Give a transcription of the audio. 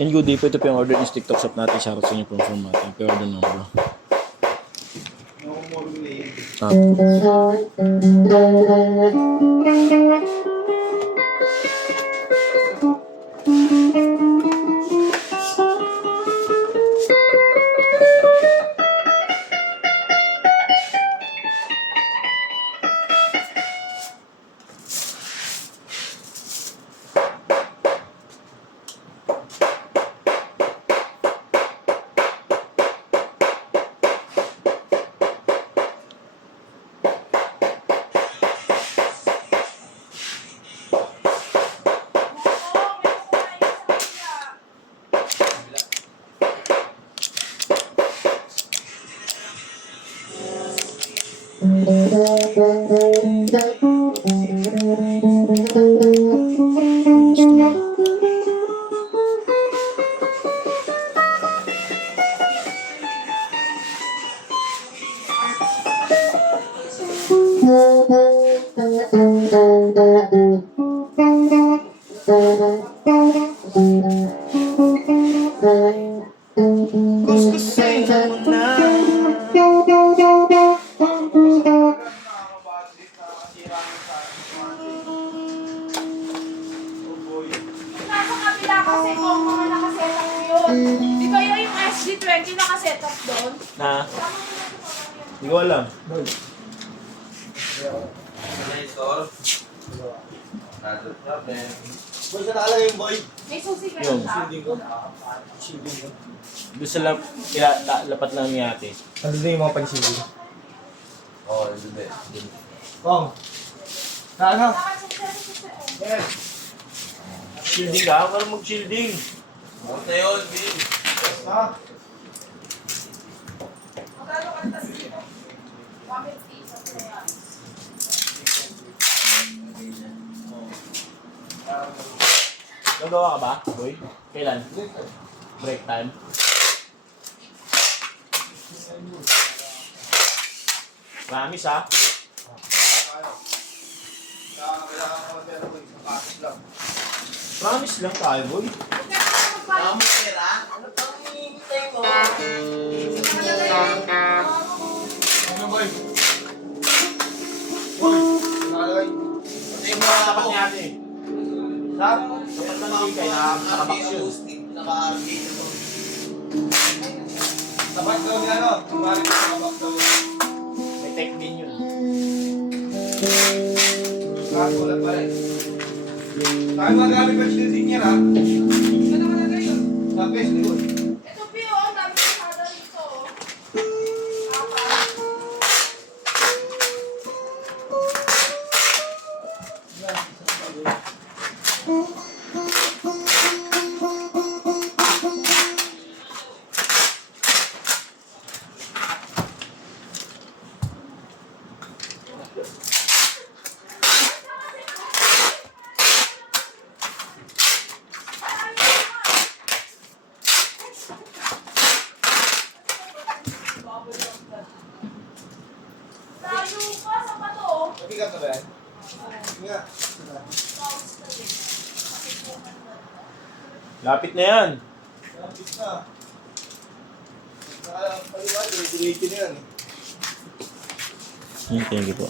Yan, good day po. Ito po yung order ng TikTok shop natin. Shoutout sa inyo from natin. Pe-order number. Nasa kabila kasi kung mga nakasetup yun. Di ba yun yung SG20 nakasetup doon? Na? Hindi ko alam. Boy, saan nakalagay yung boy? May susi ka Yung. siya. Doon sa lapat lang ni ate. Nandun na yung mga pansili. Oo, hindi. Kong! Na ano? Shielding ka? Huwag ka mag-shielding. Punta yun, Bill. Ha? Magkano ka tas dito? 150 sa players. Nagawa ka ba, boy? Kailan? Break time? Promise ha? Promise lang tayo, boy. Tama, pera. Ano pang hihintay mo? Ano boy? Boy! Nakalagay. Ito yung mga tapat ni ate. Ha? Tapat ng likay, nakabox yun. Naka-RV na to. Tapat daw ni ano? Tumari ko sa kabak daw. May tech din yun. Nakakulat pa rin. Tayo magamit pa shielding niya ha? Ano ka na yun? Tapos, di ba? Ito Pio, ang dami ng sada rito. Apat. Layo pa sa pato. Nabigat na ba yan? Nga. Lapit na yan. Napit na. Nakapaliwan, delete na yan. Thank you po.